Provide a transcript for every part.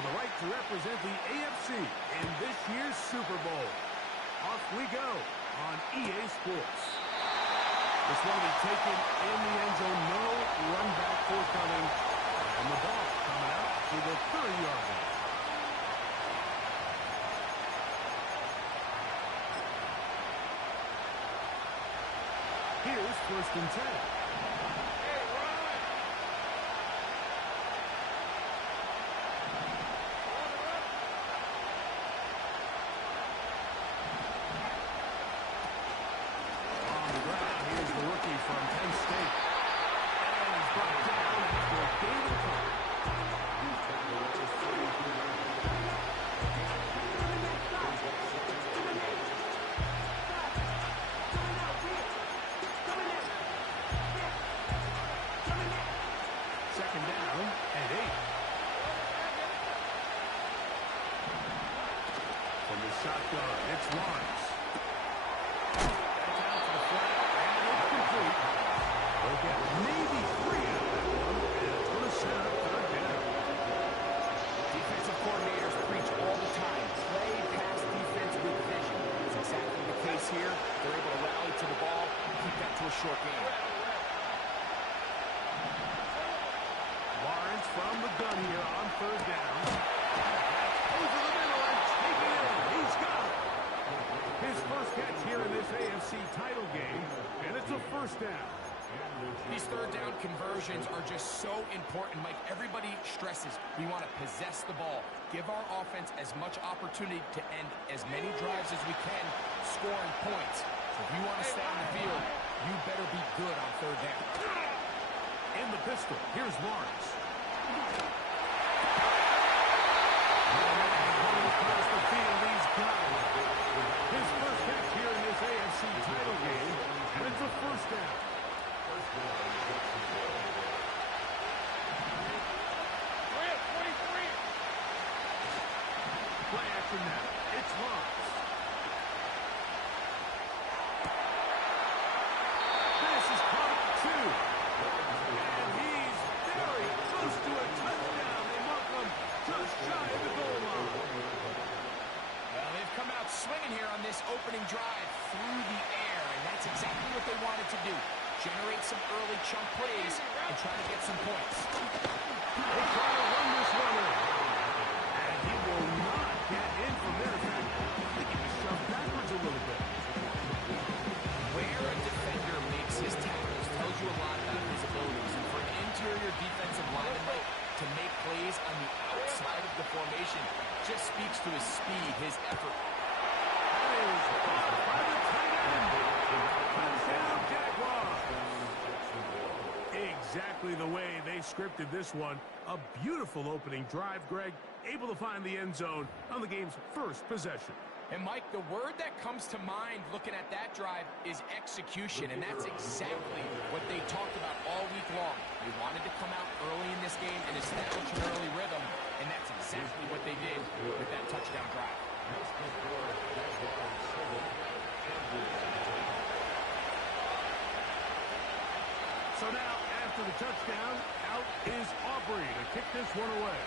for the right to represent the AFC in this year's Super Bowl. Off we go on EA Sports. This one will be taken in the end zone. No run back forthcoming. And the ball coming out to the 30-yard line. Here's 1st and 10. Shotgun, it's Lawrence. That's out to the flat, and it's complete. Okay, maybe 3 out of that one, and it's going to set up 3rd down. Defensive coordinators preach all the time. Play pass defense with vision. It's exactly the case here. They're able to rally to the ball and keep that to a short game. Lawrence from the gun here on 3rd down. Over the middle and taking it in. He's got it. His first catch here in this AFC title game, and it's a 1st down. These 3rd down conversions are just so important, Mike. Everybody stresses we want to possess the ball, give our offense as much opportunity to end as many drives as we can, scoring points. So if you want to stay on the field, you better be good on 3rd down. In the pistol, here's Lawrence. Across the field, he's got it. His first catch here in this AFC title game, and it's a 1st down. Play action now. It's Lawrence. This is caught 2. And he's very close to a touchdown. They mark him just shy of the goal line. Well, they've come out swinging here on this opening drive through the air, and that's exactly what they wanted to do. Generate some early chunk plays and try to get some points. They try to run this one in. And he will not get in from there. In fact, I think he was shoved backwards a little bit. Where a defender makes his tackles tells you a lot about his abilities. And for an interior defensive lineman to make plays on the outside of the formation just speaks to his speed, his effort. That is caught by the tight end. Touchdown, Jaguars. Exactly the way they scripted this one. A beautiful opening drive, Greg. Able to find the end zone on the game's first possession. And, Mike, the word that comes to mind looking at that drive is execution, and that's exactly what they talked about all week long. They wanted to come out early in this game and establish an early rhythm, and that's exactly what they did with that touchdown drive. So now, after the touchdown, out is Aubrey to kick this one away.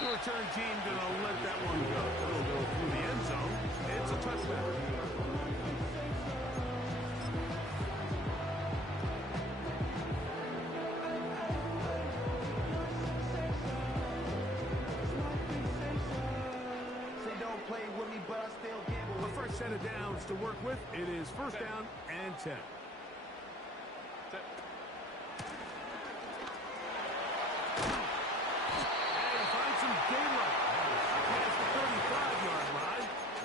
The return team going to let that one go. It'll go through the end zone. It's a touchdown. They don't play with me, but I still gamble. A fresh set of downs to work with. It is 1st down and 10.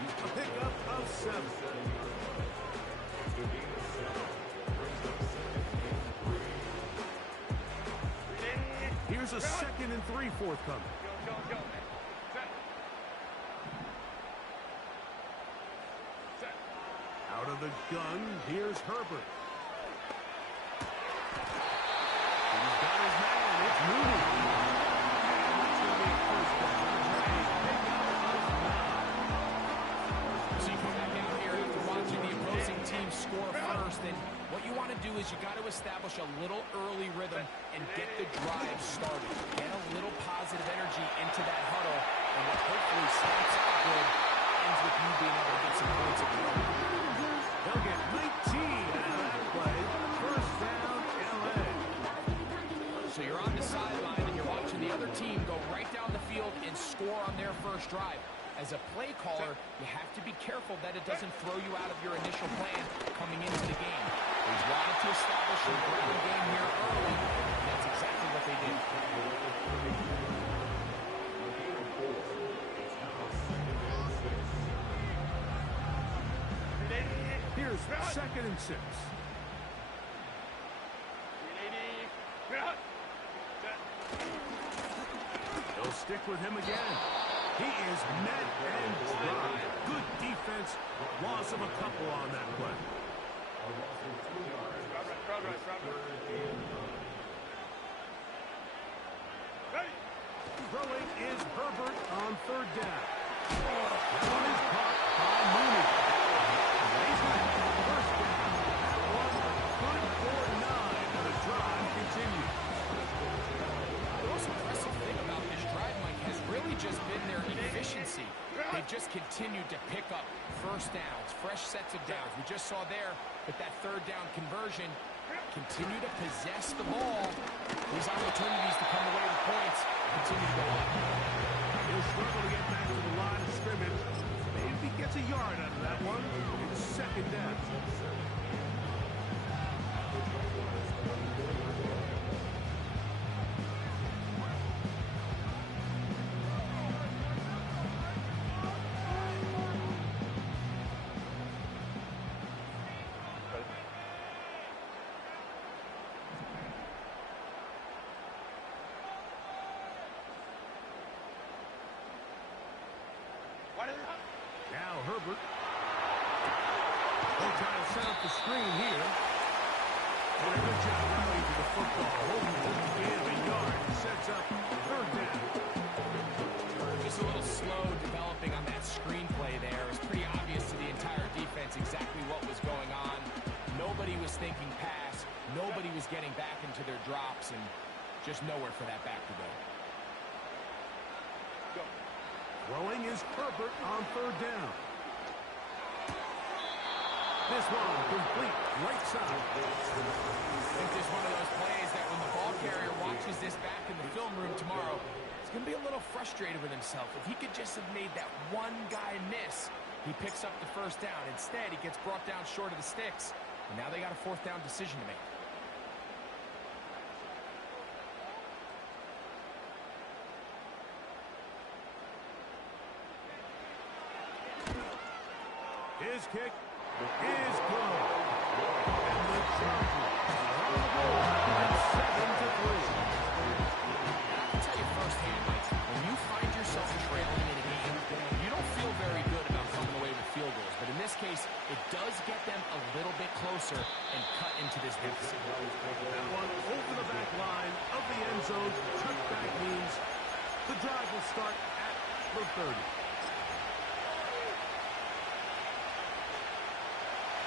A pickup of 7. Here's a 2nd and 3 forthcoming. Go, man. Set. Out of the gun, here's Herbert. He's got his man. It's moving. team score first, and what you want to do is you got to establish a little early rhythm and get the drive started. Get a little positive energy into that huddle, and what hopefully starts out good ends with you being able to get some points of your own. They'll get 19 out of that play. First down, LA. So you're on the sideline and you're watching the other team go right down the field and score on their first drive. As a play caller, you have to be careful that it doesn't throw you out of your initial plan coming into the game. He's wanted to establish a ground game here early, and that's exactly what they did. Here's 2nd and 6. They'll stick with him again. He is met and dry. Good defense. Loss of a couple on that play. Throwing is Herbert on 3rd down. That one is caught by Mooney. He's got first down. That one good for 9, and the drive continues. The most impressive thing about this drive, Mike, has really just been their efficiency. They've just continued to pick up first downs, fresh sets of downs. We just saw there with that 3rd down conversion, continue to possess the ball. These opportunities to come away with points continue to go up. He'll struggle to get back to the line of scrimmage. Maybe he gets a yard out of that one. It's 2nd down. Now Herbert. They'll try to set up the screen here. And a good job rallying to the football. Holding just a gain of a yard. Sets up 3rd down. Just a little slow developing on that screenplay there. It was pretty obvious to the entire defense exactly what was going on. Nobody was thinking pass. Nobody was getting back into their drops, and just nowhere for that back to go. Throwing is Herbert on 3rd down. This one complete right side. I think this is one of those plays that when the ball carrier watches this back in the film room tomorrow, he's going to be a little frustrated with himself. If he could just have made that one guy miss, he picks up the first down. Instead, he gets brought down short of the sticks, and now they got a 4th down decision to make. His kick is good. And the Chargers are on the board at 7-3. I can tell you firsthand, Mike, when you find yourself trailing in a game, you don't feel very good about coming away with field goals. But in this case, it does get them a little bit closer and cut into this deficit. That one over the back line of the end zone. Touchback means the drive will start at the 30.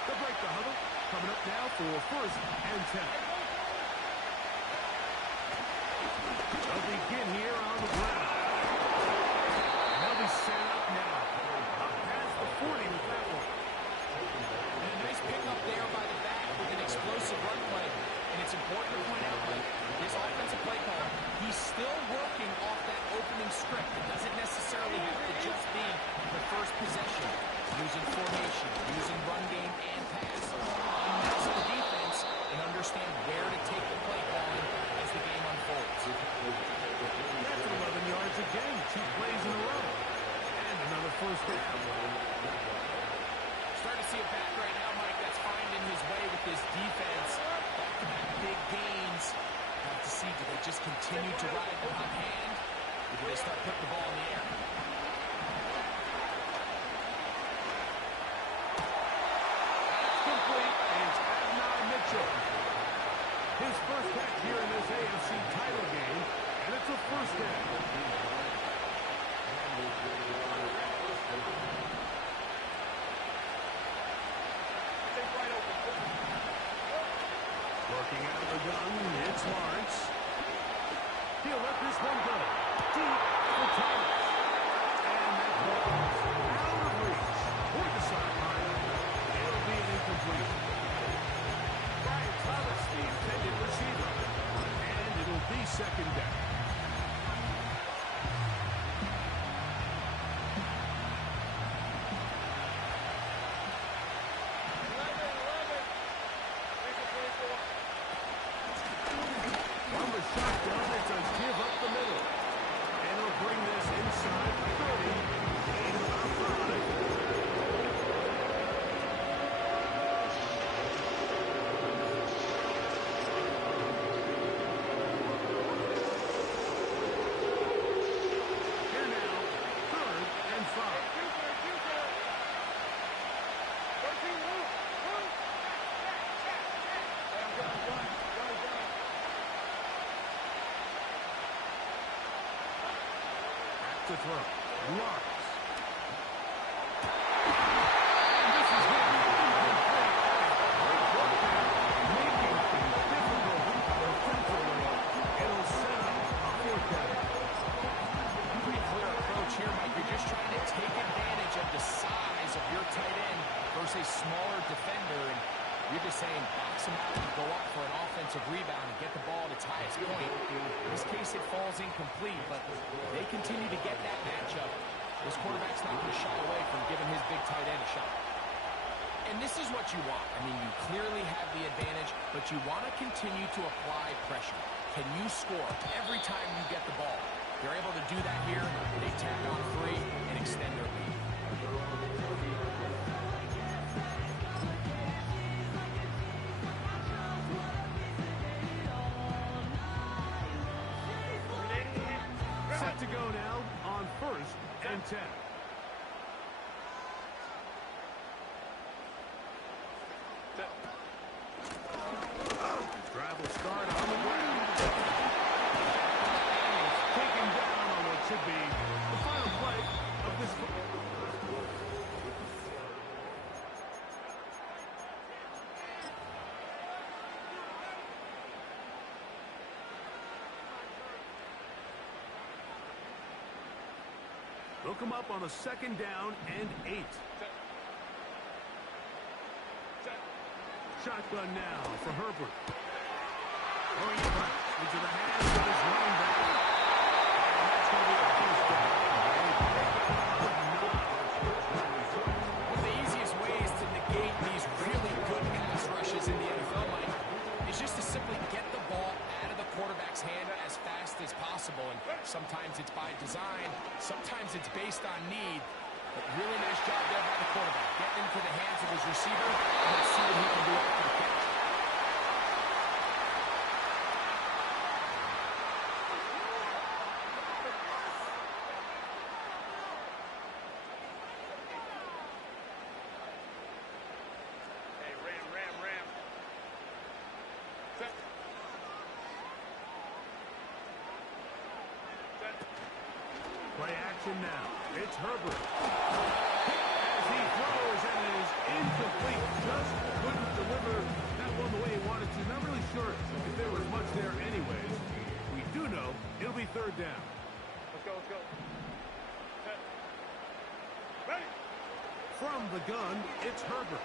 They'll break the huddle. Coming up now for 1st and 10. They'll begin here on the ground. They'll be set up now. Up past the 40 with that one. And a nice pickup there by the back with an explosive run play. And it's important to point out, Mike, this offensive play caller, he's still working off that opening script. It doesn't necessarily have to just be the first possession. Using formation, using run game and pass. Unmask the defense and understand where to take the play calling as the game unfolds. That's 11 yards a game. 2 plays in a row. And another 1st down. Starting to see a back right now, Mike, that's finding his way with this defense. Back-to-back big gains. Have to see, do they just continue to ride the hot hand? Or do they start putting the ball in the air? His first catch here in this AFC title game, and it's a 1st down. one go. Deep for Thomas. And that ball's out of reach. Toward the sideline. It'll be an incomplete. Brian Thomas, the intended receiver. And it'll be second down. To throw. Lawrence. And this is him. Making things difficult defensively. It'll set up a fourth down. Pretty clear approach here, Mike. You're just trying to take advantage of the size of your tight end versus a smaller defender. And you're just saying box him out and go up for an offensive rebound and get the ball at its highest point. In this case, it falls incomplete, but they continue to get that matchup. This quarterback's not going to shy away from giving his big tight end a shot. And this is what you want. I mean, you clearly have the advantage, but you want to continue to apply pressure. Can you score every time you get the ball? They're able to do that here. They tack on 3 and extend their lead. Set to go now on 1st and 10. Drive will start on the ground. And it's taken down on what should be the final play of this football. They'll come up on a 2nd down and 8. Shotgun now for Herbert. Throwing it right into the hands of his running back. And that's going to be a first down. One of the easiest ways to negate these really good pass rushes in the NFL, Mike, is just to simply get the ball out of the quarterback's hand as fast as possible. And sometimes it's by design, sometimes it's based on need. But really nice job there by the quarterback. Getting into the hands of his receiver, and let's see what he can do after the catch. Play action now. It's Herbert. As he throws and it is incomplete. Just couldn't deliver that one the way he wanted to. Not really sure if there was much there anyways. We do know it'll be 3rd down. Let's go, let's go. Set. Ready. From the gun, it's Herbert.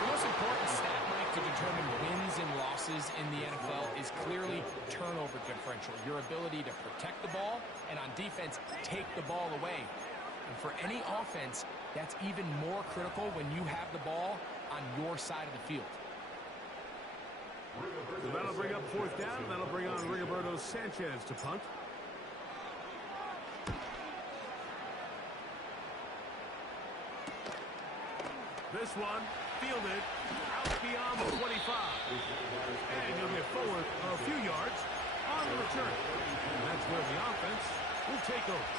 The most important stat, Mike, to determine wins and losses in the NFL is clearly turnover differential. Your ability to protect the ball and on defense, take the ball away. And for any offense, that's even more critical when you have the ball on your side of the field. So that'll bring up 4th down. That'll bring on Rigoberto Sanchez to punt. This one fielded out beyond the 25. And he'll get forward a few yards on the return. And that's where the offense will take over.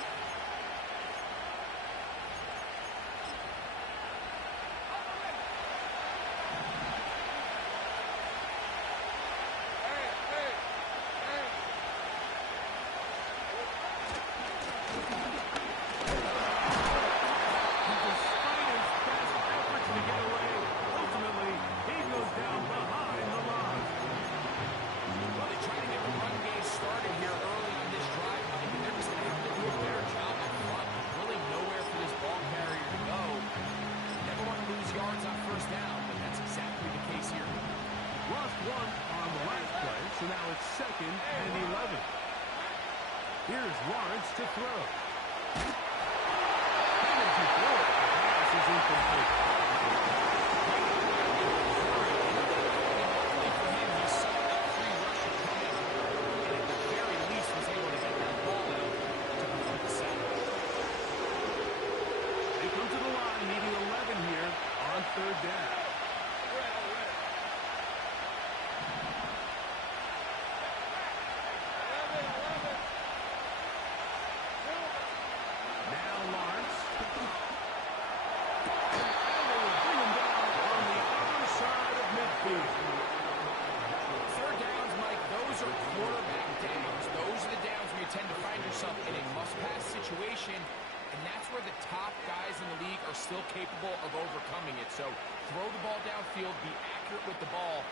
2nd and 11. Here's Lawrence to throw. Headed to throw it. The pass is incomplete. Third down. Now Lawrence. And they will bring him down on the other side of midfield. Third downs, Mike, those are quarterback downs. Those are the downs where you tend to find yourself in a must-pass situation. And that's where the top guys in the league are still capable of overcoming it. So throw the ball downfield, be accurate with the ball.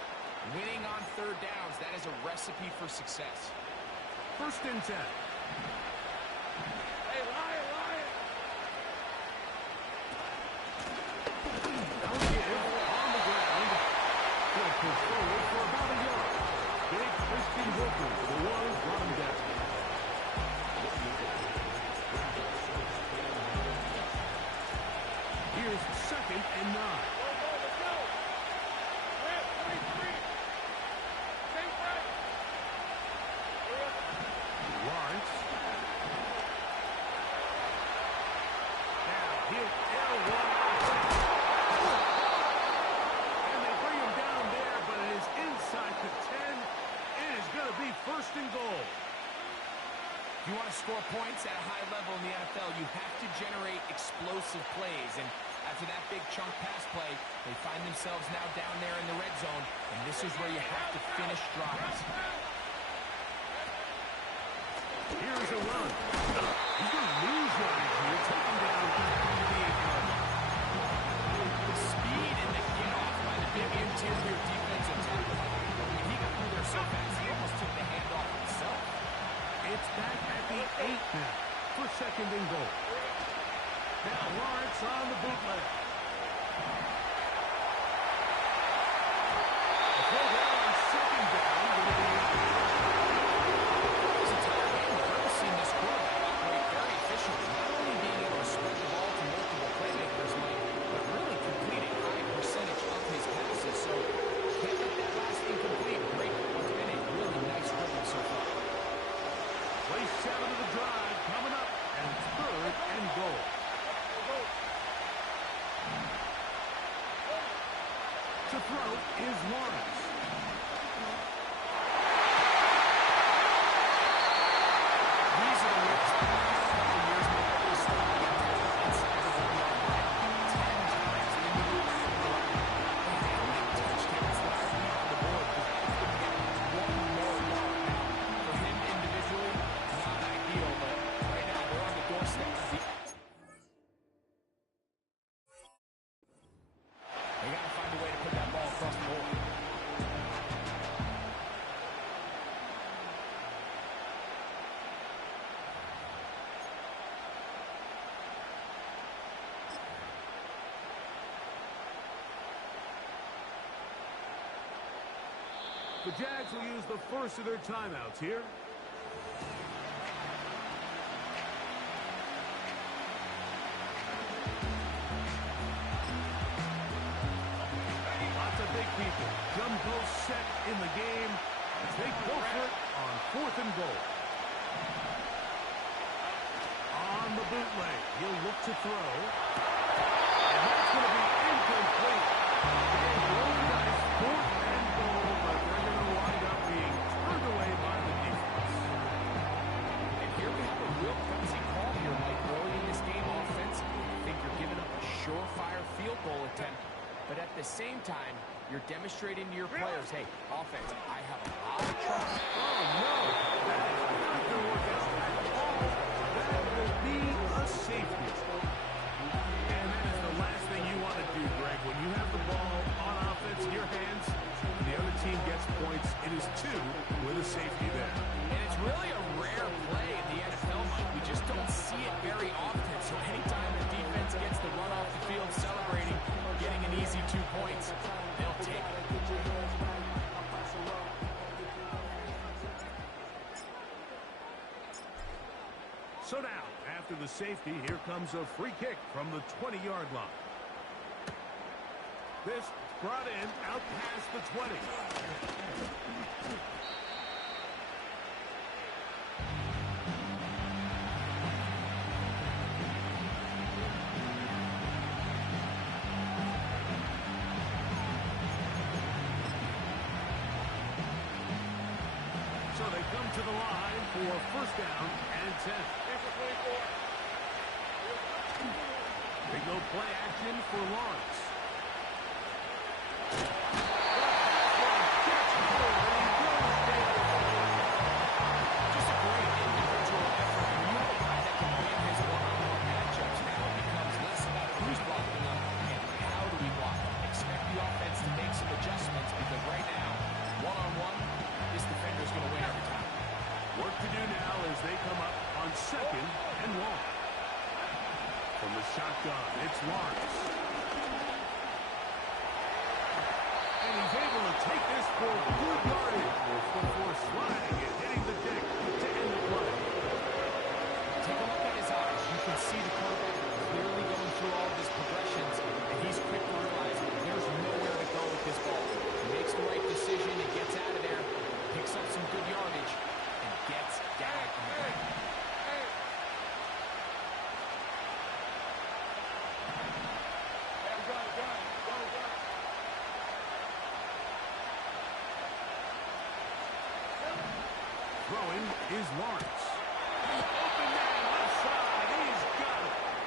Winning on third downs, that is a recipe for success. 1st and 10. Hey, Ryan! Don't give on the ground. He'll push forward for about a yard. Big Christian Wilkins, the one brought him down. Here's 2nd and 9. Let's go! Red, 43. Stay right. Lawrence. Now he'll air one out. And they bring him down there, but it is inside the 10. It is going to be 1st and goal. If you want to score points at a high level in the NFL, you have to generate explosive plays. And after that big chunk pass play, they find themselves now down there in the red zone, and this is where you have to finish drives. Here's a run. He's going to lose yardage here, taken down the 8-yard line. The speed and the get-off by the big interior defensive tackle. He got through there so fast, he almost took the handoff himself. It's back at the 8 now for 2nd and goal. Now Lawrence on the bootleg. A throw down on 2nd down. This entire game, we've seen this quarterback operate very efficiently, not only being able to spread the ball to multiple playmakers, Mike, but really completing a high percentage of his passes. So can't let that last incomplete break what's been a really nice rhythm so far. Play 7 of the drive coming up, and it's 3rd and goal. To throw is Lawrence. These are the looks the last couple of years have really started inside the 1-yard line. 10 times in the league. They have touchdowns last week on the board. Just get 1 more yard. Now, for him individually, not ideal, but right now they're on the doorstep of the... They got to find a way to put that ball across the board. The Jags will use the first of their timeouts here. Lots of big people. Jumbo set in the game. They go for it on 4th and goal. On the bootleg, he'll look to throw. And that's going to be incomplete. They roll the dice, 4th and goal, but they're going to wind up being turned away by the defense. And here we have a real clumsy call here, Mike, early in this game offensively. I think you're giving up a surefire field goal attempt. But at the same time, you're demonstrating to your players, hey, offense, I have a lot of trust. Oh, no. That is not going to work out at all. That will be a safety. And that is the last thing you want to do, Greg. When you have the ball on offense in your hands, and the other team gets points, it is 2 with a safety there. And it's really a rare play in the NFL, Mike. We just don't see it very often. So anytime the defense gets the run off the field celebrating, getting an easy 2 points, they'll take it. So now, after the safety, here comes a free kick from the 20-yard line. This brought in out past the 20. So they come to the line for first down and 10. They go play action for Lawrence. Just a great individual effort. And you know a guy that can win his one-on-one matchups. Now it becomes less about who's blocking them and how do we block them. Expect the offense to make some adjustments because right now, one-on-one, this defender's going to win every time. Work to do now as they come up on second and long. From the shotgun, it's Lawrence. And he's able to take this for good yardage before sliding and hitting the deck to end the play. Take a look at his eyes. You can see the quarterback clearly going through all of his progressions, and he's quick to realize there's nowhere to go with this ball. He makes the right decision and gets out of there, picks up some good yardage, and gets down on the ground. Throwing is Lawrence. Open man.